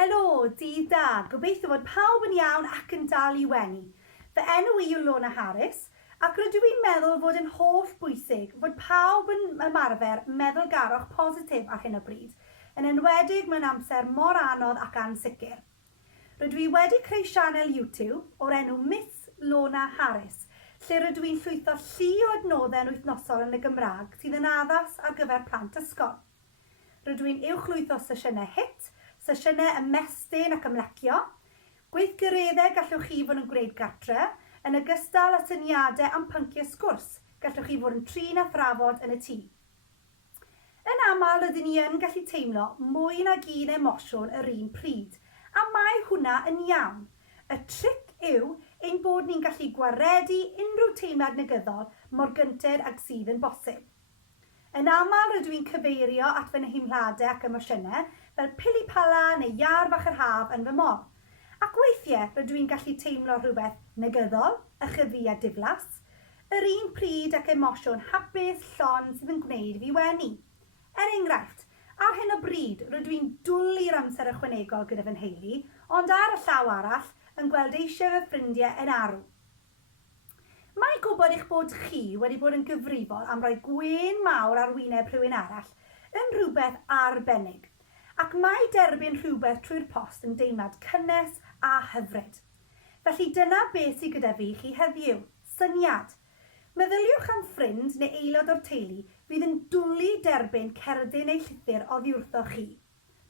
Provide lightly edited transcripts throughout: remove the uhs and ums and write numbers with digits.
Helo, dydd da. Gobeithio bod pawb yn iawn ac yn dal I wenu. Fy enw I yw Lona Haf, ac rydw i'n meddwl fod yn holl bwysig fod pawb yn ymarfer meddwlgarwch positif ar hyn o bryd, yn enwedig mewn amser mor anodd ac ansicr. Rydw I wedi creu sianel YouTube o'r enw Miss Lona Haf, lle rydw i'n llwytho llu o adnoddau wythnosol yn y Gymraeg sydd yn addas ar gyfer plant ysgol. Rydw i'n uwchlwytho sesiynau hit, sesiynau ymestyn ac ymlacio, gweithgareddau gallwch chi fod yn gwneud gartre, yn ogystal â syniadau am pynciau sgwrs gallwch chi fod yn trin a thrafod yn y tŷ. Yn aml rydyn ni yn gallu teimlo mwy nag un emosiwn yr un pryd, a mae hwnna yn iawn. Y tric yw ein bod ni'n gallu gwaredu unrhyw teimlad negyddol mor gynted ag sydd yn bosib. Yn aml rydw i'n cyfeirio at fy nhimladau ac emosiynau fel pili pala neu iar fach yr haf yn fy mor. Ac weithiau rydw i'n gallu teimlo rhywbeth negyddol, ychydig a diflas, yr un pryd ac emosiwn hapus llon sydd yn gwneud fi wenu. Enghraifft, ar hyn o bryd rydw i'n dwlu'r amser ychwanegol gyda fy nheulu, ond ar y llaw arall yn gweld eisiau fy ffrindiau yn arw. Mae gwybod eich bod chi wedi bod yn gyfrifol am roi gwên mawr ar wyneb rhywun arall yn rhywbeth arbennig, ac mae derbyn rhywbeth trwy'r post yn deimlad cynnes a hyfryd. Felly dyna beth sydd gyda fi chi heddiw, syniad. Meddyliwch am ffrind neu aelod o'r teulu fydd yn dwlu derbyn cerdyn neu llythyr oddi wrtho chi.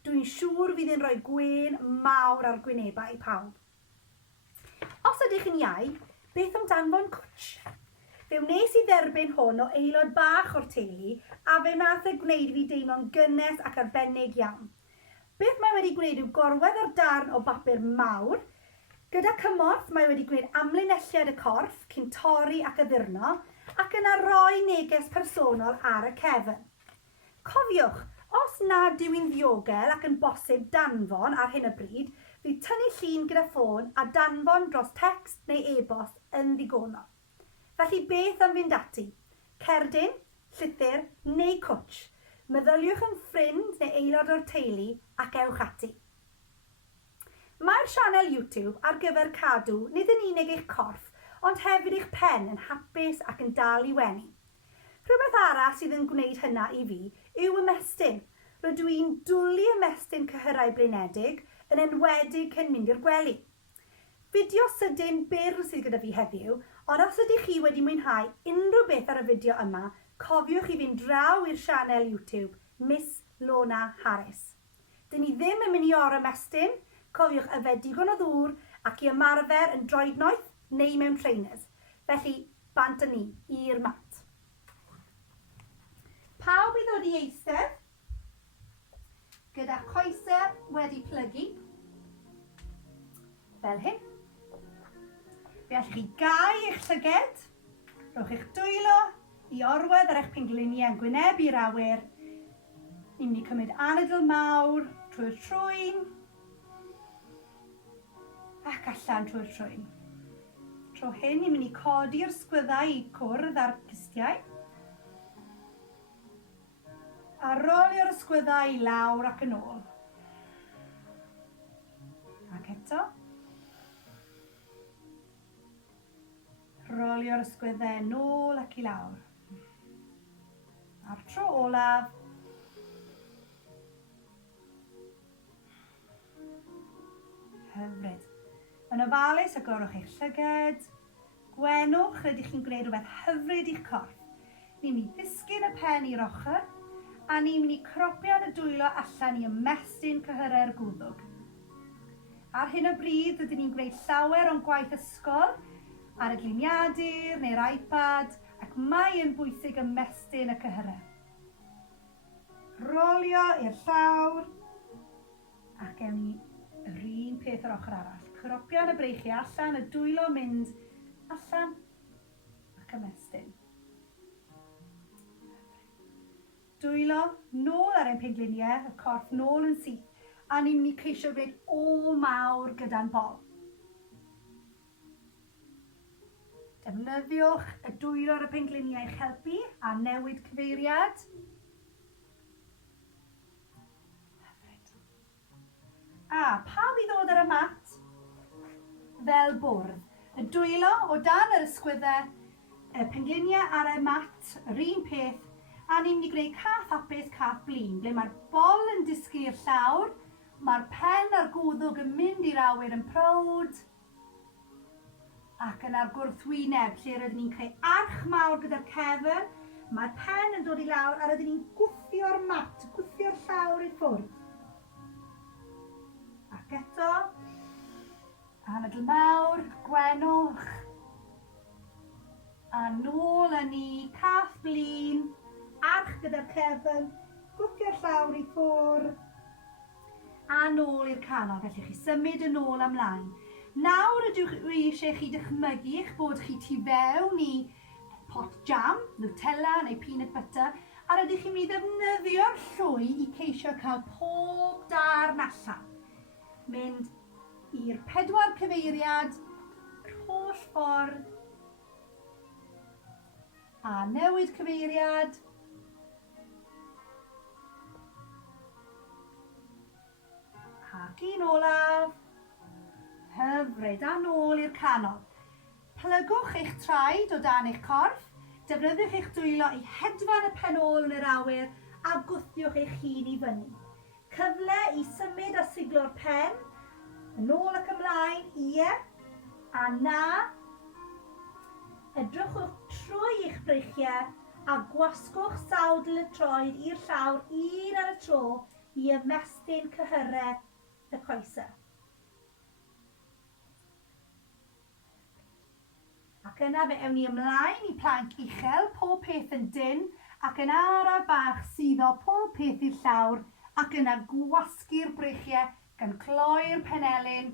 Dwi'n siŵr fydd yn rhoi gwên mawr ar gwynebau pawb. Os ydych yn iau, beth amdanfon cwtsh? Fe wnes I dderbyn hwn o aelod bach o'r teulu a fe wnaeth e gwneud fi deimlo'n gynnes ac arbennig iawn. Beth mae wedi gwneud yw gorwedd ar darn o bapur mawr. Gyda cymorth mae wedi gwneud amlinelliad y corff cyn torri ac addurno ac yna roi neges personol ar y cefn. Cofiwch, os nad yw hi'n ddiogel ac yn bosib danfon ar hyn o bryd, fydd tynnu llun gyda ffôn a danfon dros text neu e-bost yn ddigonol. Felly beth am fynd ati? Cerdyn, llythyr neu cwtsh? Meddyliwch yn ffrind neu aelod o'r teulu ac ewch ati. Mae'r sianel YouTube ar gyfer cadw nid yn unig eich corff, ond hefyd eich pen yn hapus ac yn dal I wenu. Rhywbeth arall sydd yn gwneud hynna I fi yw ymestyn. Rydw i'n dwlu ymestyn cyhyrau blinedig yn enwedig cyn mynd i'r gwely. Fideo sydyn byr sydd gyda fi heddiw, ond os ydych chi wedi mwynhau unrhyw beth ar y fideo yma, cofiwch I fynd draw i'r sianel YouTube Miss Lona Haf. Dyn ni ddim yn mynd I ymestyn, cofiwch yfed digon o ddŵr ac I ymarfer yn droednoeth neu mewn trainers. Felly, bant â ni i'r mat. Pawb I ddod I eistedd, gyda coesau wedi plygu, fel hyn. Fe allwch chi gau eich llyged, rhowch eich dwylo I orwedd ar eich pengliniau yn gwyneb i'r awyr. Ni'n mynd I cymryd anadl mawr trwy'r trwyn ac allan trwy'r trwyn. Tro hyn, ni'n mynd I codi'r sgwyddau I cwrdd ar gistiau. A rolio'r ysgwyddau I lawr ac yn ôl. Ac eto. Rolio'r ysgwyddau yn ôl ac I lawr. A'r tro olaf. Hyfryd. Yn ofalus agorwch eich llyged. Gwenwch rydych chi'n gwneud rhywbeth hyfryd i'ch corff. Ni'n mynd I ddisgyn y pen i'r ochr a ni'n mynd I cropio'n y dwylo allan I ymestyn cyhyrau'r gwddwg. Ar hyn o bryd rydyn ni'n gwneud llawer o'n gwaith ysgol ar y gliniadur neu'r iPad ac mae yn bwysig ymestyn y cyhyrau. Rolio i'r llawr ac ewn ni yr un peth yr ochr arall. Cropio'n y breichiau allan, y dwylo mynd allan ac ymestyn. Dwylo nôl ar ein pengliniau, y corff nôl yn syth, a ni'n mynd I ceisio gwneud o mawr gyda'n bol. Defnyddiwch y dwylo ar y pengliniau i'ch helpu a newid cyfeiriad. A pawb i ddod ar y mat fel bwrdd. Y dwylo o dan yr ysgwyddau, y pengliniau ar y mat, yr un peth, a ni'n mynd i greu cath hapus, cath blin, ble mae'r bol yn disgu i'r llawr, mae'r pen a'r gwddwg yn mynd i'r awyr yn prowd, ac yn ar gwrthwyneb lle rydyn ni'n creu arch mawr gyda'r cefn, mae'r pen yn dod i lawr a rydyn ni'n gwthio'r mat, gwthio'r llawr i ffwrdd. Ac eto, anadl mawr, gwenwch, a nôl yn ni, cath blin, arch gyda'r cefn, gwthio'r llawr i ffwrdd, a nôl i'r canol, felly chi symud yn ôl ymlaen. Nawr ydych chi eisiau chi dychmygu eich bod chi tu fewn i pot jam, Nutella neu peanut butter, a rydych chi'n mynd i ddefnyddio'r llwy i ceisio cael pob darn allan. Mynd i'r 4 cyfeiriad, yr holl ffordd, a newid cyfeiriad, ac un olaf, hyfryd, a nôl i'r canol. Plygwch eich traed o dan eich corff, defnyddiwch eich dwylo i hedfan y pen ôl yn yr awyr a gwthiwch eich hun i fyny. Cyfle i symud a siglo'r pen, yn ôl ac ymlaen, ie, a na. Edrychwch trwy eich breichiau a gwasgwch sawdl y troed i'r llawr un ar y tro i ymestyn cyhyrau y coesau. Ac yna fe ewn ni ymlaen i planc uchel, pob peth yn dyn, ac yn araf bach suddo pob peth i'r llawr, ac yna gwasgu'r breichiau gan cloi'r penelyn,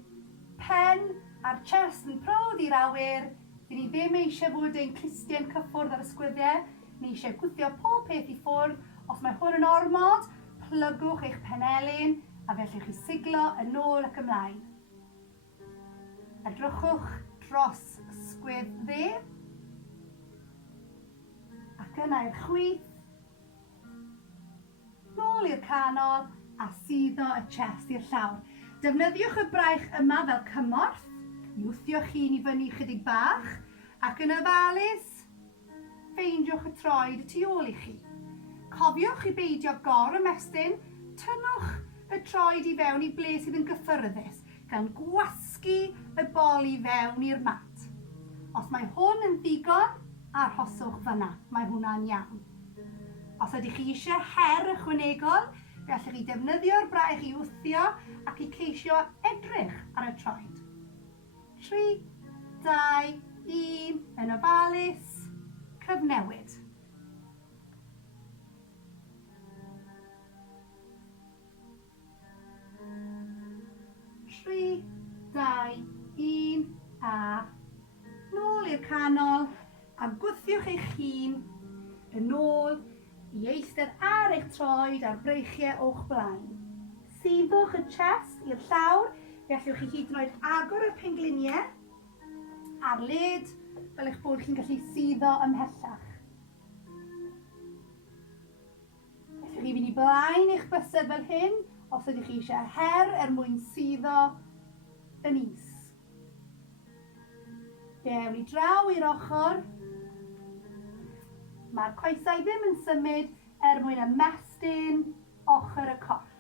pen a'r chest yn prowd i'r awyr. Dyn ni ddim eisiau bod ein clustio'n cyffwrdd ar ysgwyddiau, ni eisiau gwthio pob peth i ffwrdd. Os mae hwn yn ormod, plygwch eich penelyn, a felly chi siglo yn ôl ac ymlaen. Edrychwch dros ysgwydd dde, ac yna i'r chwith, nôl i'r canol, a suddo y chest i'r llawr. Defnyddiwch y braich yma fel cymorth, i wthio'ch hun i fyny chydig bach, ac yn ofalus, ffeindiwch y troed y tu ôl i chi. Cofiwch i beidio ymestyn, tynnwch y troed i fewn i ble sydd yn gyffyrddus, gan gwasgu y bol i fewn i'r mat. Os mae hwn yn ddigon, arhoswch fyna, mae hwnna'n iawn. Os ydych chi eisiau her ychwanegol, fe allwch chi defnyddio'r braich i wthio ac i ceisio edrych ar y troed. 3, 2, 1, yn ofalus, cyfnewid. Tri, 2, 1, a nôl i'r canol, a gwthiwch eich hun yn ôl i eistedd ar eich troed a'r breichiau o'ch blaen. Suddwch y chest i'r llawr, fe allwch chi hyd yn oed agor y pengliniau a'r led fel eich bod chi'n gallu suddo ymhellach. Allwch chi fynd i blaen eich bysedd fel hyn, os ydych chi eisiau her mwyn suddo yn is. Fewn i draw i'r ochr. Mae'r coesau ddim yn symud mwyn ymestyn ochr y corff.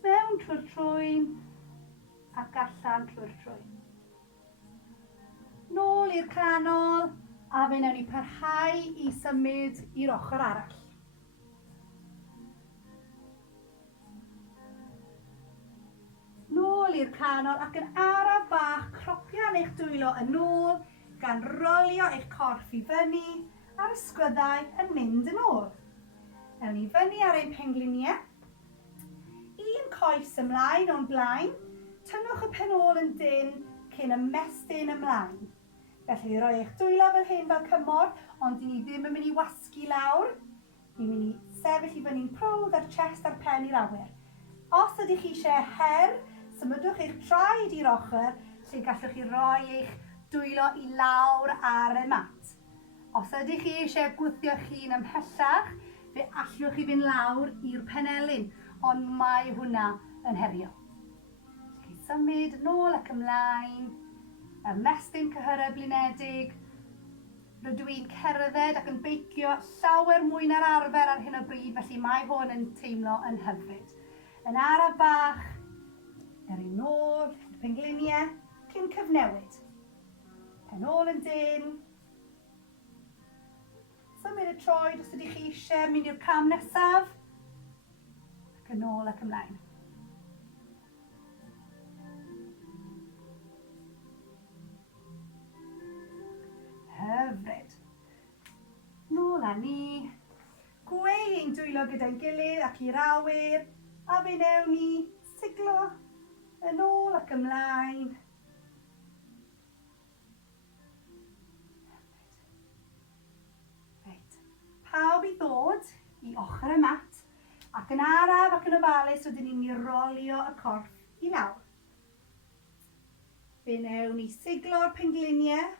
Fewn trwy'r trwyn ac allan trwy'r trwyn. Nôl i'r canol, a fe wnawn ni parhau i symud i'r ochr arall. Nôl i'r canol ac yn araf bach cropian eich dwylo yn ôl gan rolio eich corff i fyny a'r ysgwyddau yn mynd yn ôl. Ewn ni fyny ar ein pengliniau. Un coes ymlaen o'n blaen, tynnwch y pen ôl yn dyn cyn ymestyn ymlaen. Felly roi eich dwylo fel hyn fel cymorth, ond ni ddim yn mynd i wasgu lawr. Ni'n mynd i sefyll i fyny'n prowd a'r chest a'r pen i'r awyr. Os ydych chi eisiau her, symudwch eich traed i'r ochr, lle gallwch chi roi eich dwylo i lawr ar y mat. Os ydych chi eisiau gwthio'ch hun ymhellach, fe allwch chi fynd lawr i'r penelyn, ond mae hwnna yn herio. symud nôl ac ymlaen, ymestyn cyhyrau blinedig. Rydw i'n cerdded ac yn beicio llawer mwy na'r arfer ar hyn o bryd, felly mae hwn yn teimlo yn hyfryd. Yn araf bach, un nôl, pengliniau, cyn cyfnewid. Pen ôl yn dyn. Symud y troed os ydych chi eisiau mynd i'r cam nesaf. Ac yn ôl ac ymlaen. Hyfryd. Nôl â ni. Gweu ein dwylo gyda'n gilydd ac i'r awyr. A fe newn ni siglo yn ôl ac ymlaen. Reit. Pawb i ddod i ochr y mat ac yn araf ac yn ofalus rydyn ni'n mynd i rolio y corff i lawr. Fe newn ni siglo'r pengliniau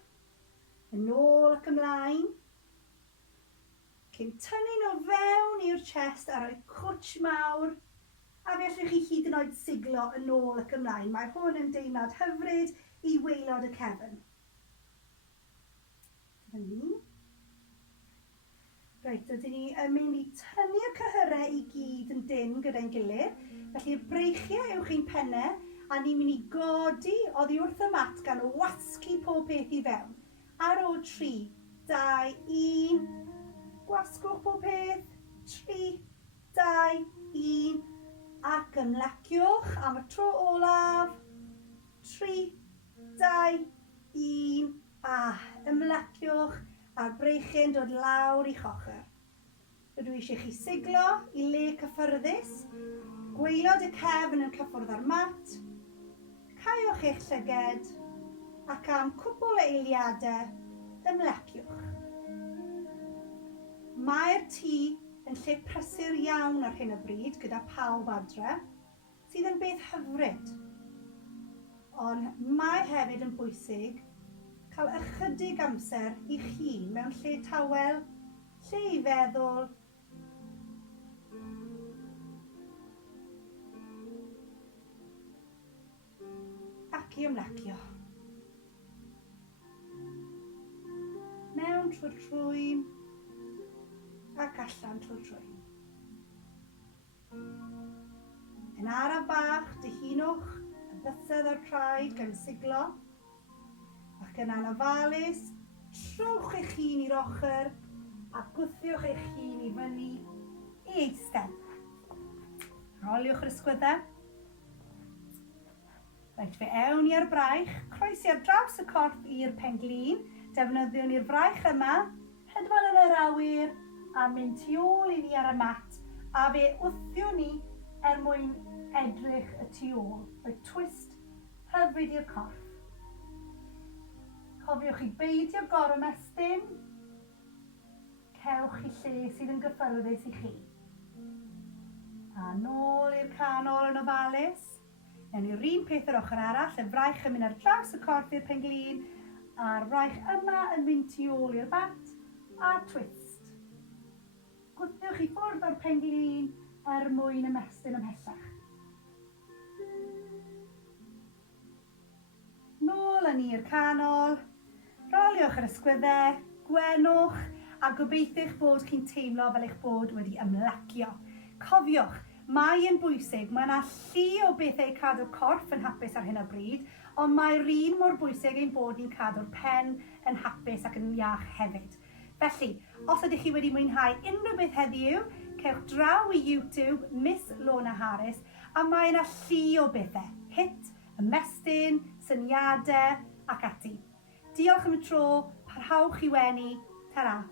yn ôl ac ymlaen. Cyn tynnu nhw fewn i'r chest a rhoi cwtsh mawr. A fe allwch chi hyd yn oed siglo yn ôl ac ymlaen. Mae hwn yn deimlad hyfryd i waelod y cefn. Dyna ni. Reit, rydyn ni yn mynd i tynnu'r cyhyrau i gyd yn dyn gyda'n gilydd. Felly'r breichiau uwch ein pennau a ni'n mynd i godi oddi wrth y mat gan wasgu pob peth i fewn. Ar ôl 3, 2, 1, gwasgwch pob peth, 3, 2, 1, ac ymlaciwch am y tro olaf, 3, 2, 1, a ymlaciwch a'r breichyn dod lawr i'ch ochr. Rydw i eisiau chi siglo i le cyffyrddus, gwaelod y cefn yn cyffwrdd ar mat, caiwch eich llyged, ac am cwbl o eiliadau, ymlaciwch. Mae'r tŷ yn lle prysur iawn ar hyn o bryd gyda pawb adre, sydd yn beth hyfryd. Ond mae hefyd yn bwysig cael ychydig amser i chi mewn lle tawel, lle i feddwl, ac i ymlacio. Mewn trwy'r trwyn ac allan trwy'r trwyn. Yn araf bach, dihunwch y bysedd o'r traed gan siglo, ac yn anofalus, trwch eich hun i'r ochr a gwthiwch eich hun i fyny i eistedd. Roliwch yr ysgwyddau. Reit, fe ewn ni ar braich, croesi ar draws y corff i'r penglin, defnyddiwn ni'r fraich yma, hedfan yn yr awyr, a mynd tu ôl i ni ar y mat, a fe wthio ni mwyn edrych y tu ôl, rhoi twist hyfryd i'r corff. Cofiwch i beidio ymestyn, cewch i lle sydd yn gyffyrddus i chi. A nôl i'r canol yn ofalus, newn ni'r un peth yr ochr arall, y fraich yn mynd ar draws y corff i'r penglin, a'r fraich yma yn mynd tu ôl i'r mat, a twist. Gwthiwch i ffwrdd o'r penglin mwyn ymestyn ymhellach. Nôl yn i'r canol, roliwch yr ysgwyddau, gwenwch, a gobeithio'ch bod chi'n teimlo fel eich bod wedi ymlacio. Cofiwch, mae yn bwysig, mae yna llu o bethau cadw'r corff yn hapus ar hyn o bryd, ond mae'r un mor bwysig ein bod ni'n cadw'r pen yn hapus ac yn iach hefyd. Felly, os ydych chi wedi mwynhau unrhyw beth heddiw, cewch draw i YouTube Miss Lona Haf, a mae yna llu o bethau, hit, ymestyn, syniadau ac ati. Diolch am y tro, parhawch i wenu, tara.